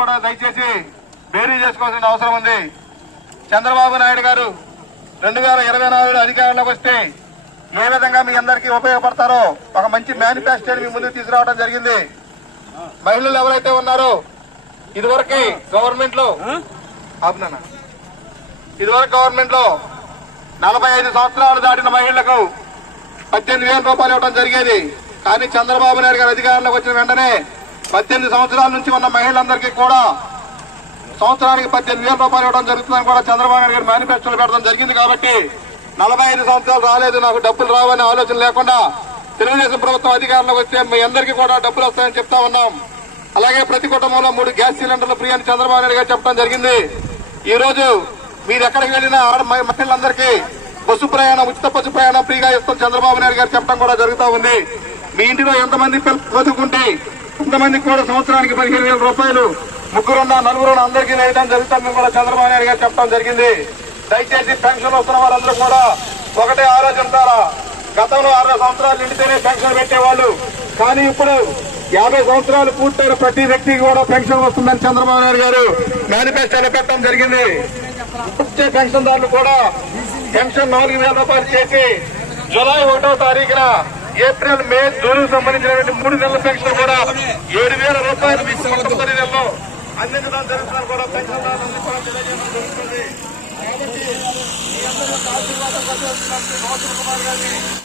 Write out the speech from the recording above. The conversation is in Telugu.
కూడా దయచేసి బేరీ చేసుకోవాల్సిన అవసరం ఉంది. చంద్రబాబు నాయుడు గారు 2024 అధికారంలోకి వస్తే ఏ విధంగా మీ అందరికీ ఉపయోగపడతారో ఒక మంచి మేనిఫెస్టోని మీ ముందుకు తీసుకురావడం జరిగింది. మహిళలు ఎవరైతే ఉన్నారో ఇదివరకు గవర్నమెంట్ లో 45 సంవత్సరాలు దాటిన మహిళలకు 18,000 రూపాయలు ఇవ్వడం జరిగేది. కానీ చంద్రబాబు నాయుడు గారు అధికారంలోకి వచ్చిన వెంటనే 18 సంవత్సరాల నుంచి ఉన్న మహిళలందరికీ కూడా సంవత్సరానికి 18,000 రూపాయలు ఇవ్వడం జరుగుతుందని కూడా చంద్రబాబు నాయుడు గారు మేనిఫెస్టోలో పెట్టడం జరిగింది. కాబట్టి 45 సంవత్సరాలు రాలేదు, నాకు డబ్బులు రావనే ఆలోచన లేకుండా తెలుగుదేశం ప్రభుత్వం అధికారంలోకి వస్తే మీ అందరికీ కూడా డబ్బులు వస్తాయని చెప్తా ఉన్నాం. అలాగే ప్రతి కుటుంబంలో 3 గ్యాస్ సిలిండర్లు ఫ్రీ అని చంద్రబాబు నాయుడు గారు చెప్పడం జరిగింది. ఈ రోజు మీరు ఎక్కడికి వెళ్ళినా మహిళలందరికీ ఉచిత బస్సు ప్రయాణం ఫ్రీగా ఇస్తాం చంద్రబాబు నాయుడు గారు చెప్పడం కూడా జరుగుతూ ఉంది. మీ ఇంటిలో ఎంతమంది చదువుకుంటే కొంతమందికి కూడా సంవత్సరానికి 15,000 రూపాయలు ముగ్గురున్నా నలుగురున్న అందరికీ వేయడం జరుగుతుందని కూడా చంద్రబాబు నాయుడు గారు చెప్పడం జరిగింది. దయచేసి పెన్షన్ వస్తున్న వారందరూ కూడా ఒకటే ఆలోచించాలా. గతంలో 60 సంవత్సరాలు నిండితేనే పెన్షన్ పెట్టేవాళ్ళు, కానీ ఇప్పుడు 50 సంవత్సరాలు పూర్తయిన ప్రతి వ్యక్తికి కూడా పెన్షన్ వస్తుందని చంద్రబాబు నాయుడు గారు మేనిఫెస్టోలో పెట్టడం జరిగింది. వచ్చే పెన్షన్దారులు కూడా పెన్షన్ 4,000 రూపాయలు చేసి జూలై 1వ తారీఖున ఏప్రిల్, మే, జూన్ సంబంధించినటువంటి 3 నెలల పెన్షన్ కూడా 7,000 రూపాయలు మీకు మొట్టమొదటి నెలలో అందించడం జరుగుతుందని కూడా పెన్షన్దారులందరూ కూడా తెలియజేయడం జరుగుతుంది. కాబట్టి మీ అందరూ ఆశీర్వాదం